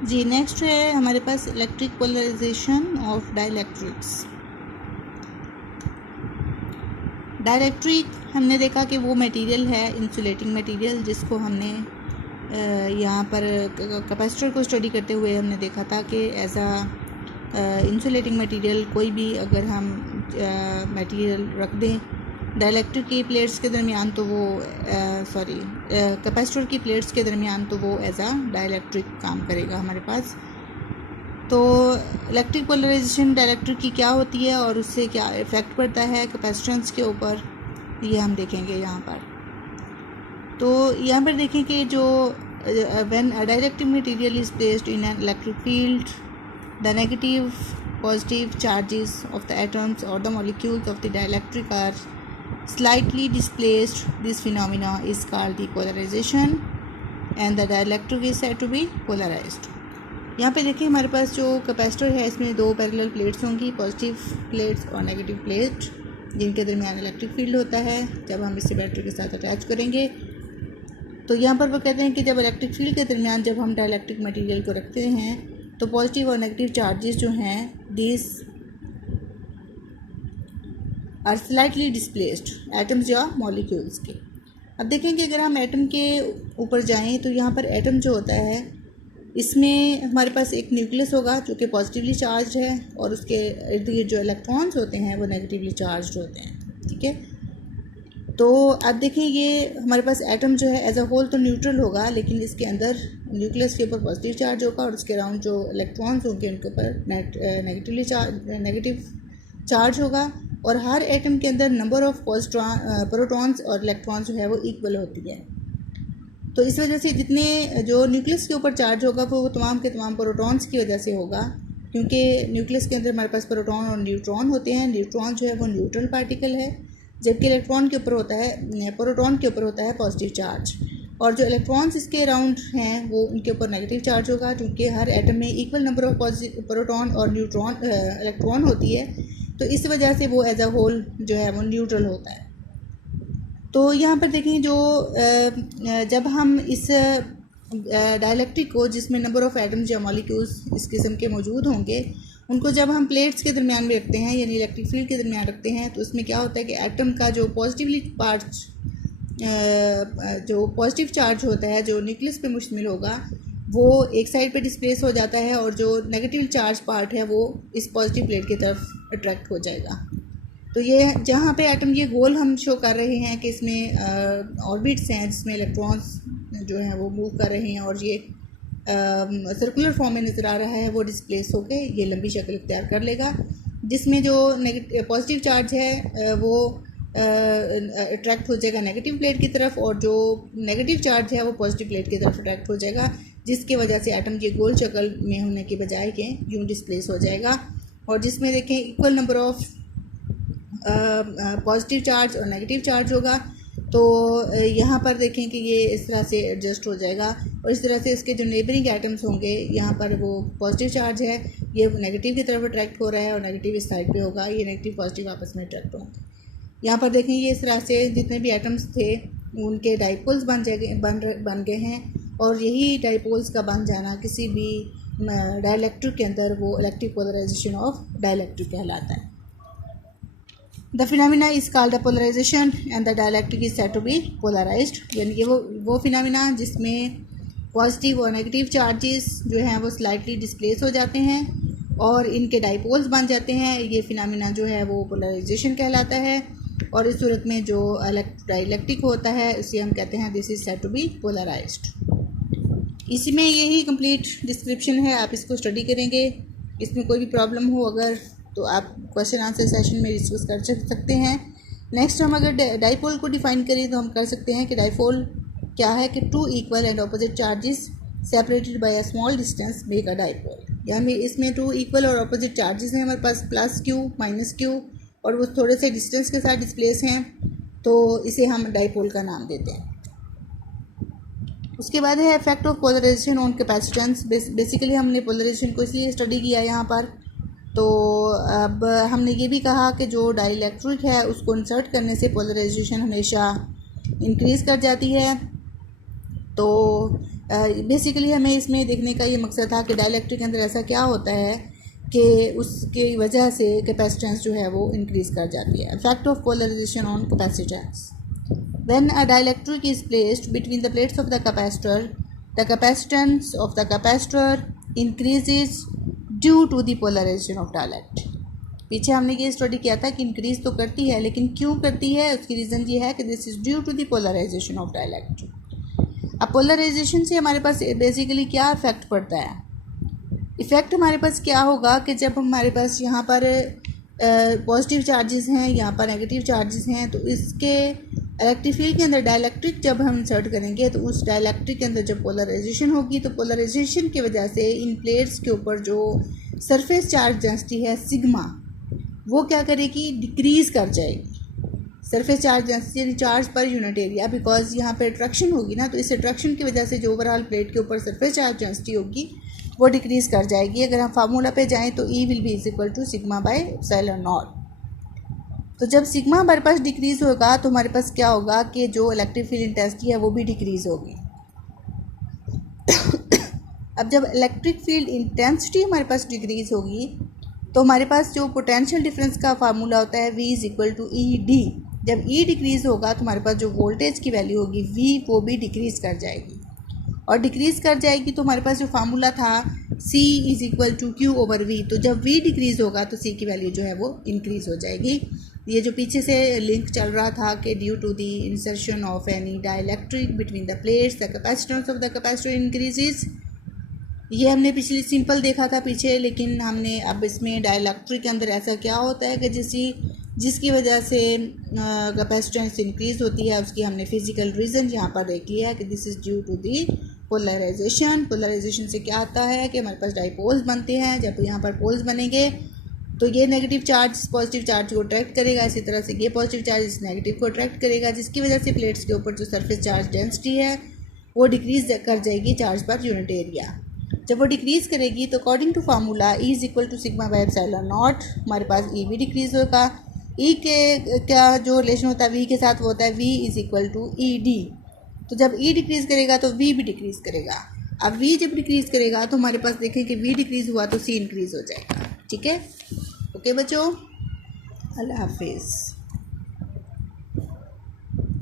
जी next है हमारे पास electric polarisation of dielectrics. Dielectric हमने देखा कि वो मटेरियल है, इंसुलेटिंग मटेरियल, जिसको हमने यहाँ पर कैपेसिटर को स्टडी करते हुए हमने देखा था कि एज आ इंसुलेटिंग मटेरियल कोई भी अगर हम मटेरियल रख दें डाइलेक्ट्रिक की प्लेट्स के दरमियान तो वो कैपेसिटर की प्लेट्स के दरमियान तो वो एज आ डाइलेक्ट्रिक काम करेगा हमारे पास। तो इलेक्ट्रिक पोलराइजेशन डाइलेक्ट्रिक की क्या होती है और उससे क्या इफ़ेक्ट पड़ता है कैपेसिटेंस के ऊपर, ये हम देखेंगे यहाँ पर। तो यहाँ पर देखें कि जो when a dielectric material is placed in an electric field, the negative positive charges of the atoms और the molecules of the dielectric are slightly displaced. This phenomena is called the polarization and the dielectric is said to be polarized. यहाँ पे देखिए हमारे पास जो capacitor है इसमें दो parallel plates होंगी, पॉजिटिव प्लेट्स और नेगेटिव प्लेट, जिनके दरमियान इलेक्ट्रिक फील्ड होता है जब हम इसे बैटरी के साथ अटैच करेंगे। तो यहाँ पर वो कहते हैं कि जब इलेक्ट्रिक फील्ड के दरमियान जब हम डाइलेक्ट्रिक मटेरियल को रखते हैं तो पॉजिटिव और नेगेटिव चार्जेस जो हैं this are slightly displaced, atoms या मॉलिक्यूल्स के। अब देखें कि अगर हम एटम के ऊपर जाएं तो यहाँ पर एटम जो होता है इसमें हमारे पास एक न्यूक्लियस होगा जो कि पॉजिटिवली चार्ज है और उसके इर्द गिर्द जो इलेक्ट्रॉन्स होते हैं वो नेगेटिवली चार्ज होते हैं, ठीक है। तो अब देखें ये हमारे पास एटम जो है एज अ होल तो न्यूट्रल होगा, लेकिन इसके अंदर न्यूक्लियस के ऊपर पॉजिटिव चार्ज होगा और उसके अराउंड जो इलेक्ट्रॉन्स होंगे उनके ऊपर नेगेटिव चार्ज होगा। और हर एटम के अंदर नंबर ऑफ प्रोटॉन्स और इलेक्ट्रॉन्स जो है वो इक्वल होती है। तो इस वजह से जितने जो न्यूक्लियस के ऊपर चार्ज होगा वो तमाम के तमाम प्रोटॉन्स की वजह से होगा, क्योंकि न्यूक्लियस के अंदर हमारे पास प्रोटॉन और न्यूट्रॉन होते हैं। न्यूट्रॉन जो है वो न्यूट्रल पार्टिकल है, जबकि इलेक्ट्रॉन के ऊपर होता है, प्रोटॉन के ऊपर होता है पॉजिटिव चार्ज। और जो इलेक्ट्रॉन्स इसके अराउंड हैं वो उनके ऊपर नेगेटिव चार्ज होगा, क्योंकि हर एटम में इक्वल नंबर ऑफ प्रोटॉन और इलेक्ट्रॉन होती है। तो इस वजह से वो एज अ होल जो है वो न्यूट्रल होता है। तो यहाँ पर देखें जो जब हम इस डाइलेक्ट्रिक को जिसमें नंबर ऑफ एटम्स या मॉलिक्यूल्स इस किस्म के मौजूद होंगे उनको जब हम प्लेट्स के दरमियान में रखते हैं यानी इलेक्ट्रिक फील्ड के दरमियान रखते हैं तो उसमें क्या होता है कि एटम का जो पॉजिटिवली पार्ट जो पॉजिटिव चार्ज होता है जो न्यूक्लियस पे मुश्तमिल होगा वो एक साइड पे डिस्प्लेस हो जाता है और जो नेगेटिव चार्ज पार्ट है वो इस पॉजिटिव प्लेट की तरफ अट्रैक्ट हो जाएगा। तो ये जहाँ पे एटम ये गोल हम शो कर रहे हैं कि इसमें ऑर्बिट्स हैं जिसमें इलेक्ट्रॉन्स जो हैं वो मूव कर रहे हैं और ये सर्कुलर फॉर्म में नज़र आ रहा है, वो डिस्प्लेस होके ये लंबी शक्ल इख्तियार कर लेगा, जिसमें जो पॉजिटिव चार्ज है वो अट्रैक्ट हो जाएगा नेगेटिव प्लेट की तरफ और जो नेगेटिव चार्ज है वो पॉजिटिव प्लेट की तरफ अट्रैक्ट हो जाएगा, जिसकी वजह से एटम ये गोल शक्ल में होने के बजाय के यूँ डिस्प्लेस हो जाएगा। और जिसमें देखें equal number of positive charge और नेगेटिव चार्ज होगा, तो यहाँ पर देखें कि ये इस तरह से एडजस्ट हो जाएगा और इस तरह से इसके जो नेबरिंग एटम्स होंगे यहाँ पर वो पॉजिटिव चार्ज है ये नेगेटिव की तरफ अट्रैक्ट हो रहा है और नेगेटिव इस साइड पे होगा, ये नेगेटिव पॉजिटिव आपस में अट्रैक्ट होंगे। यहाँ पर देखें ये इस तरह से जितने भी एटम्स थे उनके डाइपोल्स बन गए हैं और यही डाइपोल्स का बन जाना किसी भी डाइलेक्ट्रिक के अंदर वो इलेक्ट्रिक पोलराइजेशन ऑफ डाइलेक्ट्रिक कहलाता है। The phenomena is called the polarisation and the dielectric is said to be polarised, यानी कि वो फिनोमिना जिसमें पॉजिटिव और नेगेटिव चार्जेस जो हैं वो स्लाइटली डिस्प्लेस हो जाते हैं और इनके डाइपोल्स बन जाते हैं, ये फिनोमिना जो है वो पोलराइजेशन कहलाता है। और इस सूरत में जो डाइलेक्ट्रिक होता है इसे हम कहते हैं this is said to be polarised. इसी में यही कंप्लीट डिस्क्रिप्शन है, आप इसको स्टडी करेंगे। इसमें कोई भी प्रॉब्लम हो अगर तो आप क्वेश्चन आंसर सेशन में डिस्कस कर सकते हैं। नेक्स्ट हम अगर डाइपोल को डिफाइन करें तो हम कर सकते हैं कि डाइपोल क्या है कि two equal and opposite charges separated by a small distance make a dipole, यानी इसमें टू इक्वल और ऑपोजिट चार्जेस हैं हमारे पास प्लस क्यू माइनस क्यू और वो थोड़े से डिस्टेंस के साथ डिस्प्लेस हैं, तो इसे हम डाइपोल का नाम देते हैं। उसके बाद है effect of polarisation on capacitance. Basically हमने पोलराइजेशन को इसलिए स्टडी किया यहाँ पर, तो अब हमने ये भी कहा कि जो डाइलेक्ट्रिक है उसको इंसर्ट करने से पोलराइजेशन हमेशा इंक्रीज़ कर जाती है। तो बेसिकली हमें इसमें देखने का ये मकसद था कि डाइलेक्ट्रिक के अंदर ऐसा क्या होता है कि उसकी वजह से कैपेसिटेंस जो है वो इंक्रीज़ कर जाती है। Effect of polarisation on capacitance. When a dielectric is placed between the plates of the capacitance of the capacitor increases due to the polarization of dielectric। पीछे हमने ये स्टडी किया था कि इंक्रीज तो करती है, लेकिन क्यों करती है उसकी रीज़न ये है कि this is due to the polarisation of dielectric. अब पोलराइजेशन से हमारे पास बेसिकली क्या इफेक्ट पड़ता है? इफ़ेक्ट हमारे पास क्या होगा कि जब हमारे पास यहाँ पर पॉजिटिव चार्जेस हैं, यहाँ पर नेगेटिव चार्जेस हैं, तो इसके इलेक्ट्रिक फील्ड के अंदर डाइलेक्ट्रिक जब हम इंसर्ट करेंगे तो उस डाइलेक्ट्रिक के अंदर जब पोलराइजेशन होगी तो पोलराइजेशन की वजह से इन प्लेट्स के ऊपर जो सरफेस चार्ज डेंसिटी है सिग्मा, वो क्या करेगी? डिक्रीज़ कर जाएगी। सरफेस चार्ज डेंसिटी यानी charge per unit area, because यहाँ पे अट्रैक्शन होगी ना, तो इस अट्रैक्शन की वजह से जो ओवरऑल प्लेट के ऊपर सरफेस चार्ज डेंसिटी होगी वो डिक्रीज़ कर जाएगी। अगर हम फार्मूला पे जाएँ तो E will be is equal to sigma by epsilon naught. तो जब सिग्मा हमारे पास डिक्रीज़ होगा तो हमारे पास क्या होगा कि जो इलेक्ट्रिक फील्ड इंटेंसिटी है वो भी डिक्रीज़ होगी। अब जब इलेक्ट्रिक फील्ड इंटेंसिटी हमारे पास डिक्रीज़ होगी तो हमारे पास जो पोटेंशियल डिफरेंस का फार्मूला होता है V is equal to E D. जब E डिक्रीज़ होगा तो हमारे पास जो वोल्टेज की वैल्यू होगी V वो भी डिक्रीज़ कर जाएगी, और डिक्रीज़ कर जाएगी तो हमारे पास जो फार्मूला था C is equal to Q over V, तो जब V डिक्रीज़ होगा तो C की वैल्यू जो है वो इंक्रीज़ हो जाएगी। ये जो पीछे से लिंक चल रहा था कि due to the insertion of any dielectric between the plates the capacitance of the capacitor increases, ये हमने पिछले सिंपल देखा था पीछे, लेकिन हमने अब इसमें डाइलेक्ट्रिक के अंदर ऐसा क्या होता है कि जिसकी वजह से कैपेसिटेंस इंक्रीज़ होती है, उसकी हमने फिजिकल रीज़न यहाँ पर देख लिया है कि this is due to the polarisation. Polarisation से क्या आता है कि हमारे पास डाइपोल्स बनते हैं। जब यहाँ पर पोल्स बनेंगे तो ये नेगेटिव चार्ज पॉजिटिव चार्ज को अट्रैक्ट करेगा, इसी तरह से ये पॉजिटिव चार्ज इस नेगेटिव को अट्रैक्ट करेगा, जिसकी वजह से प्लेट्स के ऊपर जो सरफेस चार्ज डेंसिटी है वो डिक्रीज़ कर जाएगी चार्ज पर यूनिट एरिया। जब वो डिक्रीज़ करेगी तो according to formula E is equal to sigma by epsilon naught, हमारे पास E भी डिक्रीज़ होगा। E के क्या जो रिलेशन होता है V के साथ, वो होता है V is equal to E D. तो जब E डिक्रीज़ करेगा तो V भी डिक्रीज़ करेगा। अब V जब डिक्रीज़ करेगा तो हमारे पास देखें कि V डिक्रीज़ हुआ तो C इंक्रीज़ हो जाएगा। ठीक है, ओके बच्चों, अल्लाह हाफिज़।